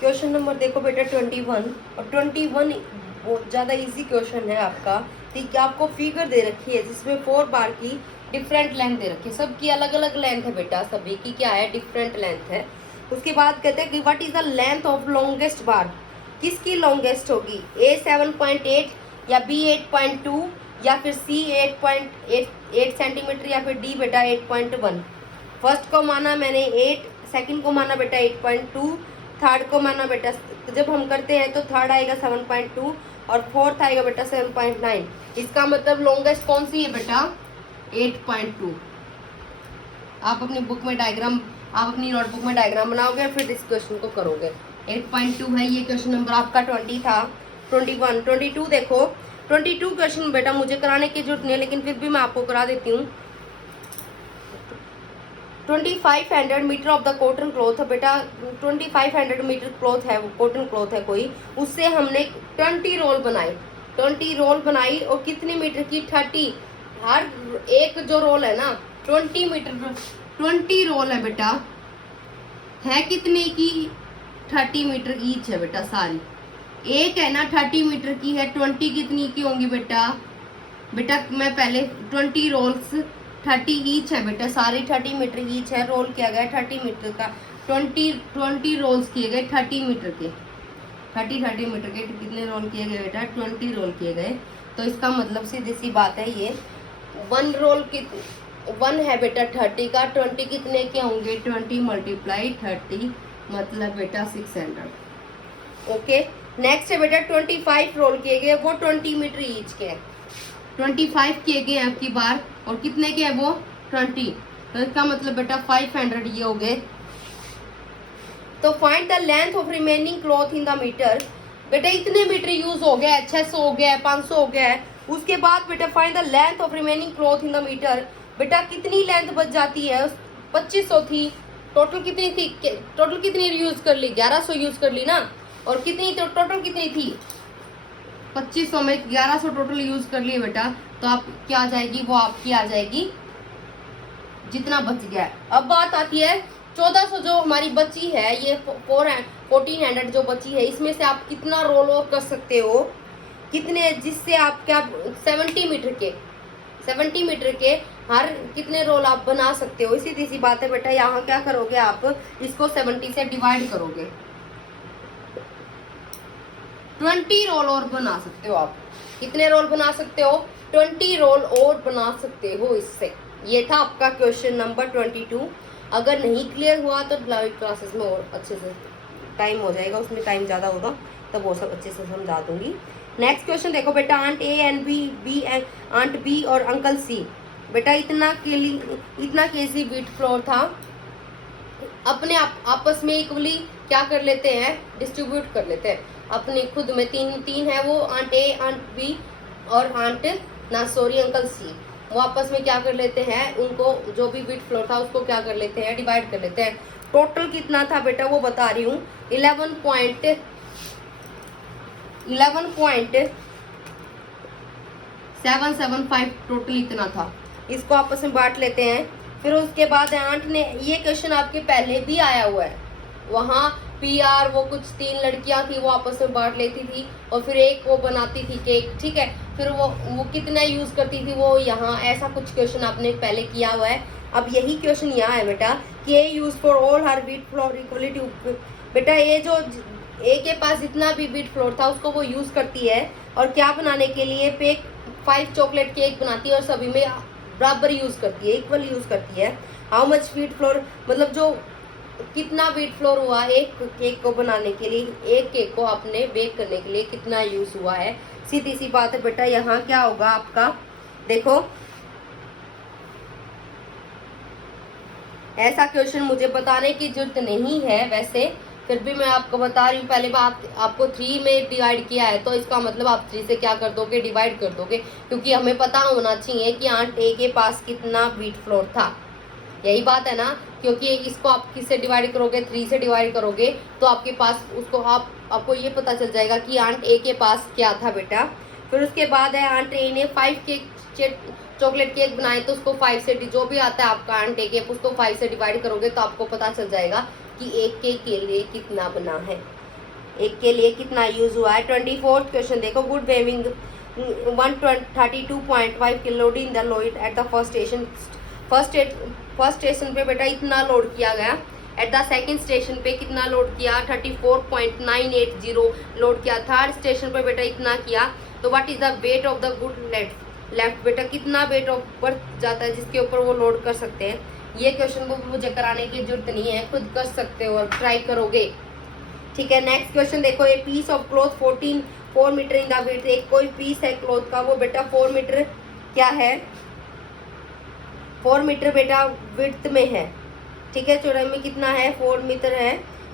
Question number देखो बेटा 21, और 21 बहुत ज़्यादा इजी क्वेश्चन है आपका। ठीक है, आपको फिगर दे रखी है जिसमें 4 बार की डिफरेंट लेंथ दे रखी है, सबकी अलग अलग लेंथ है बेटा, सभी की क्या है, डिफरेंट लेंथ है। उसके बाद कहते हैं कि what is the length of longest bar, किसकी लॉन्गेस्ट होगी, ए 7.8 या बी 8.2 या फिर सी 8.8 सेंटीमीटर या फिर डी बेटा 8.1। फर्स्ट को माना मैंने 8, सेकंड को माना बेटा 8.2, थर्ड को माना बेटा, जब हम करते हैं तो थर्ड आएगा 7.2 और फोर्थ आएगा बेटा 7.9। इसका मतलब लॉन्गेस्ट कौन सी है बेटा, 8.2। आप अपनी बुक में डायग्राम, आप अपनी नोटबुक में डायग्राम बनाओगे और फिर इस क्वेश्चन को करोगे। 8.2 है ये क्वेश्चन नंबर आपका 20 था। 21, 22 देखो, 22 क्वेश्चन बेटा मुझे कराने की जरूरत नहीं है, लेकिन फिर भी मैं आपको करा देती हूँ। 2500 metre of the cotton cloth बेटा, 2500 मीटर क्लॉथ है, वो कॉटन क्लॉथ है कोई, उससे हमने 20 रोल बनाए, 20 रोल बनाई और कितने मीटर की, 30। हर एक जो रोल है ना 20 मीटर, 20 रोल है बेटा, है कितने की, 30 मीटर ईच है बेटा सारी। एक है ना 30 मीटर की है, 20 कितनी की होंगी बेटा, बेटा मैं पहले 20 रोल्स 30 ईच है बेटा, सारे 30 मीटर ईच है, रोल किया गया 30 मीटर का, 20 रोल्स किए गए 30 मीटर के, 30 मीटर के कितने रोल किए गए बेटा, 20 रोल किए गए। तो इसका मतलब सीधी सी बात है, ये 1 रोल की 1 है बेटा 30 का, 20 कितने के होंगे, 20 मल्टीप्लाई 30 मतलब बेटा 600। ओके, नेक्स्ट है बेटा 25 रोल किए गए, वो 20 मीटर ईच के हैं, 25 किए गए आपकी बार, और कितने के हैं वो 20, तो इसका मतलब बेटा 500 ये हो गए। तो find the length of remaining cloth in the metre, बेटा इतने मीटर यूज हो गया है, 600 हो गया है, 500 हो गया है। उसके बाद बेटा find the length of remaining cloth in the metre, बेटा कितनी लेंथ बच जाती है, 2500 थी, टोटल कितनी थी, टोटल कितनी यूज कर ली, 1100 यूज कर ली ना, और कितनी तो टोटल कितनी थी, 2500 में 1100 टोटल यूज कर लिए बेटा, तो आप क्या आ जाएगी, वो आपकी आ जाएगी जितना बच गया है। अब बात आती है 1400 जो हमारी बची है, ये 1400 जो बची है, इसमें से आप कितना रोल ओवर कर सकते हो, कितने, जिससे आप क्या 70 मीटर के हर कितने रोल आप बना सकते हो। इसी सी बात है बेटा, यहाँ क्या करोगे आप, इसको 70 से डिवाइड करोगे, 20 रोल और बना सकते हो आप। कितने रोल बना सकते हो, 20 रोल और बना सकते हो इससे। ये था आपका क्वेश्चन नंबर 22। अगर नहीं क्लियर हुआ तो लाइव क्लासेस में और अच्छे से टाइम हो जाएगा, उसमें टाइम ज़्यादा होगा तब वो सब अच्छे से समझा दूंगी। नेक्स्ट क्वेश्चन देखो बेटा, aunt A and B aunt B और अंकल सी, बेटा इतना केजी व्हीट फ्लोर था, अपने आपस में इक्वली क्या कर लेते हैं, डिस्ट्रीब्यूट कर लेते हैं अपने खुद में, तीन है वो, आंट ए आंट बी और आंट अंकल सी, वो आपस में क्या कर लेते हैं, उनको जो भी व्हीट फ्लोर था उसको क्या कर लेते हैं, डिवाइड कर लेते हैं। टोटल कितना था बेटा वो बता रही हूँ, 11.775 टोटल इतना था, इसको आपस में बांट लेते हैं। फिर उसके बाद आंट ने, ये क्वेश्चन आपके पहले भी आया हुआ है, वहाँ पीआर वो कुछ 3 लड़कियां थी, वो आपस में बांट लेती थी और फिर एक वो बनाती थी केक, ठीक है, फिर वो कितना यूज करती थी वो, यहाँ ऐसा कुछ क्वेश्चन आपने पहले किया हुआ है। अब यही क्वेश्चन यहाँ है बेटा कि a use for all her wheat flour equally to, बेटा ये जो ए के पास जितना भी व्हीट फ्लोर था उसको वो यूज करती है, और क्या बनाने के लिए, 5 चॉकलेट केक बनाती है और सभी में बराबर यूज करती है, इक्वल यूज करती है। हाउ मच व्हीट फ्लोर, मतलब जो कितना व्हीट फ्लोर हुआ एक केक को बनाने के लिए, एक केक को आपने बेक करने के लिए कितना यूज हुआ है। सीधी सी बात है बेटा, यहाँ क्या होगा आपका, देखो ऐसा क्वेश्चन मुझे बताने की जरूरत नहीं है, वैसे फिर भी मैं आपको बता रही हूँ। पहले बात, आपको 3 में डिवाइड किया है तो इसका मतलब आप 3 से क्या कर दोगे, डिवाइड कर दोगे, क्योंकि हमें पता होना चाहिए कि आंट ए के पास कितना व्हीट फ्लोर था, यही बात है ना, क्योंकि इसको आप किससे डिवाइड करोगे, 3 से डिवाइड करोगे तो आपके पास उसको आपको ये पता चल जाएगा कि आंट ए के पास क्या था बेटा। फिर उसके बाद है आंट ए ने 5 केक चॉकलेट केक बनाए, तो उसको 5 से, जो भी आता है आपका आंट ए के, उसको 5 से डिवाइड करोगे तो आपको पता चल जाएगा कि एक केक के लिए कितना बना है। एक के लिए कितना यूज़ हुआ है। 24th क्वेश्चन देखो, good waving 132.5 kilo load in the load at the first station. First station पे बेटा इतना लोड किया गया। एट द सेकंड स्टेशन पे कितना लोड किया, 34.980 लोड किया। थर्ड स्टेशन पे बेटा इतना किया। तो what is the weight of the good left बेटा कितना वेट ऊपर जाता है जिसके ऊपर वो लोड कर सकते हैं। ये क्वेश्चन को मुझे कराने की जरूरत नहीं है, खुद कर सकते हो और ट्राई करोगे। ठीक है, नेक्स्ट क्वेश्चन देखो, a piece of cloth 4 metre in the width. एक कोई पीस है क्लॉथ का, वो बेटा 4 मीटर क्या है, 4 मीटर बेटा विड्थ में है। ठीक है, चौड़ाई में कितना है, 4 मीटर है।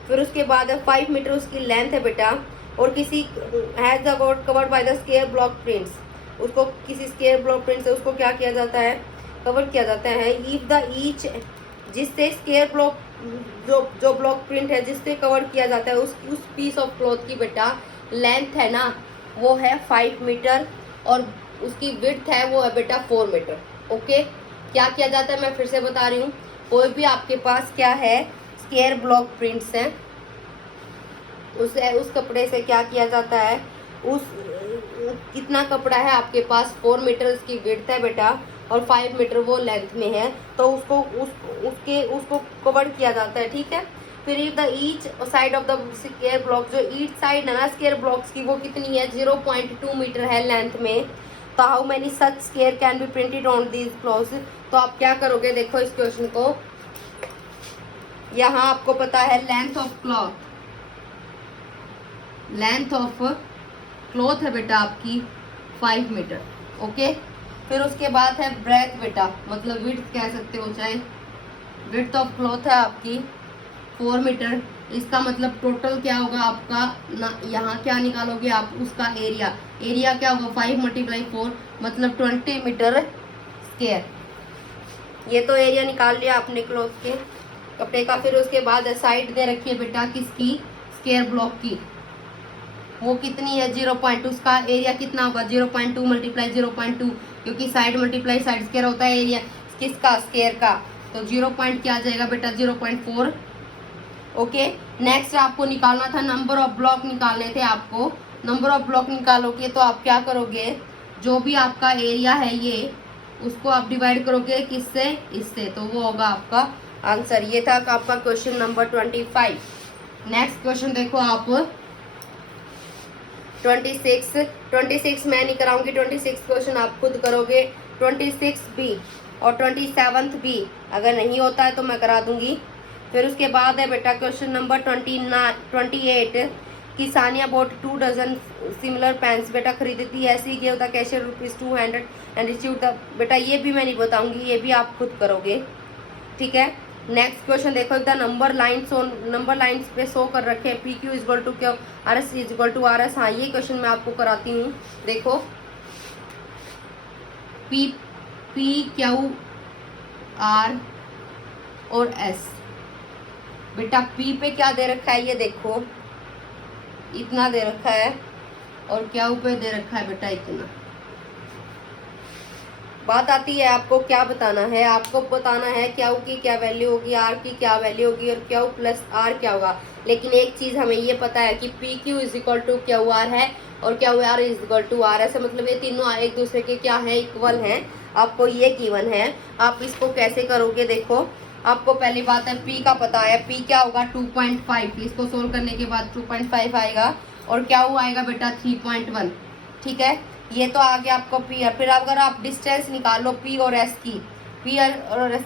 फिर उसके बाद 5 मीटर उसकी लेंथ है बेटा। और किसी has the covered by the square block prints, उसको किसी स्क्वायर ब्लॉक प्रिंट से उसको क्या किया जाता है, कवर किया जाता है। इफ द ईच, जिससे स्क्वायर ब्लॉक जो ब्लॉक प्रिंट है जिससे कवर किया जाता है, उस पीस ऑफ क्लॉथ की बेटा लेंथ है ना वो है 5 मीटर और उसकी विड्थ है वो है बेटा 4 मीटर। ओके, क्या किया जाता है मैं फिर से बता रही हूँ, कोई भी आपके पास क्या है स्क्वायर ब्लॉक प्रिंट्स हैं, उस कपड़े से क्या किया जाता है, उस कितना कपड़ा है आपके पास, 4 मीटर उसकी विड्थ है बेटा और 5 मीटर वो लेंथ में है, तो उसको कवर किया जाता है। ठीक है, फिर if the each side of the square block, जो ईच साइड है ना स्क्वायर ब्लॉक्स की वो कितनी है, 0.2 मीटर है लेंथ में। तो how many such square can be printed on these clothes. तो आप क्या करोगे, देखो इस क्वेश्चन को, यहाँ आपको पता है length of cloth, length of cloth है बेटा आपकी 5 मीटर। ओके, फिर उसके बाद है ब्रेथ बेटा, मतलब विड्थ कह सकते हो, चाहे विड्थ ऑफ क्लॉथ है आपकी 4 मीटर। इसका मतलब टोटल क्या होगा आपका ना, यहाँ क्या निकालोगे आप, उसका एरिया, एरिया क्या होगा 5 × 4 मतलब 20 मीटर स्क्वायर। ये तो एरिया निकाल लिया आपने क्लॉथ के कपड़े का। फिर उसके बाद साइड दे रखी है बेटा किसकी, स्क्वायर ब्लॉक की, वो कितनी है 0.2, उसका एरिया कितना होगा 0.2 × 0.2, क्योंकि साइड मल्टीप्लाई साइड स्क्वायर होता है एरिया किसका, स्क्वायर का। तो 0. क्या आ जाएगा बेटा 0.4। ओके, नेक्स्ट आपको निकालना था नंबर ऑफ ब्लॉक, निकालने थे आपको। नंबर ऑफ ब्लॉक निकालोगे तो आप क्या करोगे, जो भी आपका एरिया है ये उसको आप डिवाइड करोगे किससे, इससे, तो वो होगा आपका आंसर। ये था आपका क्वेश्चन नंबर 25। नेक्स्ट क्वेश्चन देखो आप 26 मैं नहीं कराऊंगी, 26 क्वेश्चन आप खुद करोगे। 26 बी और 27 बी अगर नहीं होता है तो मैं करा दूंगी। फिर उसके बाद है बेटा क्वेश्चन नंबर 28 कि Sania bought 2 dozen similar pens, बेटा खरीदती है, she give the cashier ₹200 and receive the, बेटा ये भी मैं नहीं बताऊंगी, ये भी आप खुद करोगे। ठीक है, नेक्स्ट क्वेश्चन देखो, द नंबर लाइन्स पे शो कर रखे हैं PQ = क्या, RS = RS। हाँ, ये क्वेश्चन मैं आपको कराती हूँ। देखो PQ R और S, बेटा P पे क्या दे रखा है, ये देखो इतना दे रखा है, और Q पे दे रखा है बेटा इतना। बात आती है आपको क्या बताना है, आपको बताना है Q की क्या वैल्यू होगी, R की क्या वैल्यू होगी और Q + R क्या होगा। लेकिन एक चीज़ हमें ये पता है कि PQ = QR है और QR = RS है, मतलब ये तीनों एक दूसरे के क्या है, इक्वल हैं। आपको ये गिवन है, आप इसको कैसे करोगे, देखो आपको पहली बात है P का पता है, P क्या होगा 2.5, इसको सोल्व करने के बाद 2.5 आएगा और Q आएगा बेटा 3.1। ठीक है, ये तो आ गया आपको P। फिर अगर आप डिस्टेंस निकालो P और S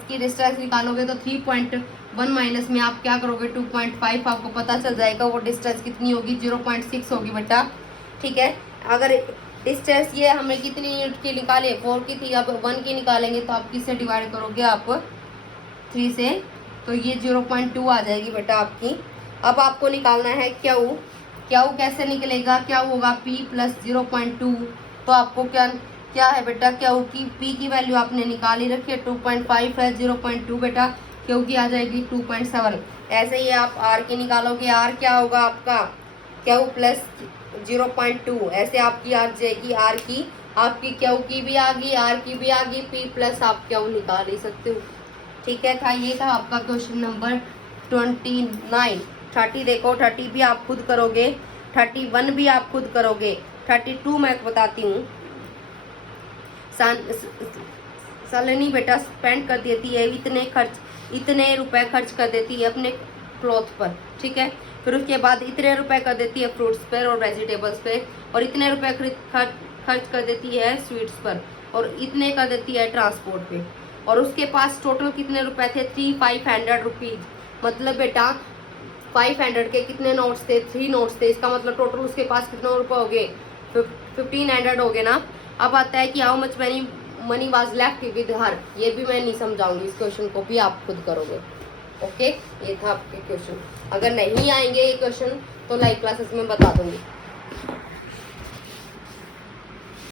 की डिस्टेंस निकालोगे तो 3.1 माइनस में आप क्या करोगे 2.5, आपको पता चल जाएगा वो डिस्टेंस कितनी होगी, 0.6 होगी बेटा। ठीक है, अगर डिस्टेंस ये हमें कितनी यूनिट की निकाले, 4 की थी, अब 1 की निकालेंगे तो आप किससे डिवाइड करोगे, आप 3 से, तो ये 0.2 आ जाएगी बेटा आपकी। अब आपको निकालना है Q कैसे निकलेगा, क्या होगा P + 0.2, तो आपको क्या है बेटा Q की, P की वैल्यू आपने निकाली रखी है 2.5 है, 0.2 बेटा Q की आ जाएगी 2.7। ऐसे ही आप R की निकालोगे, R क्या होगा आपका Q + 0.2, ऐसे आपकी आ जाएगी R की, आपकी Q की भी आ गई, R की भी आ गई, P + आप Q निकाल ही सकते हो। ठीक है, था ये था आपका क्वेश्चन नंबर 29। 30 देखो, 30 भी आप खुद करोगे, 31 भी आप खुद करोगे, 32 मैं बताती हूँ। सालनी बेटा स्पेंड कर देती है इतने रुपए खर्च कर देती है अपने क्लॉथ पर, ठीक है। फिर उसके बाद इतने रुपए कर देती है फ्रूट्स पर और वेजिटेबल्स पे, और इतने रुपए खर्च कर देती है स्वीट्स पर, और इतने कर देती है ट्रांसपोर्ट पे। और उसके पास टोटल कितने रुपए थे? 3500 रुपीज। मतलब बेटा 500 के कितने नोट्स थे? 3 नोट्स थे। इसका मतलब टोटल उसके पास कितने रुपए हो गए? 1500 हो गए ना। अब आता है कि how much money was left with her. ये भी मैं नहीं समझाऊंगी, इस क्वेश्चन को भी आप खुद करोगे। ओके, ये था आपके क्वेश्चन। अगर नहीं आएंगे ये क्वेश्चन तो लाइव क्लासेस में बता दूंगी।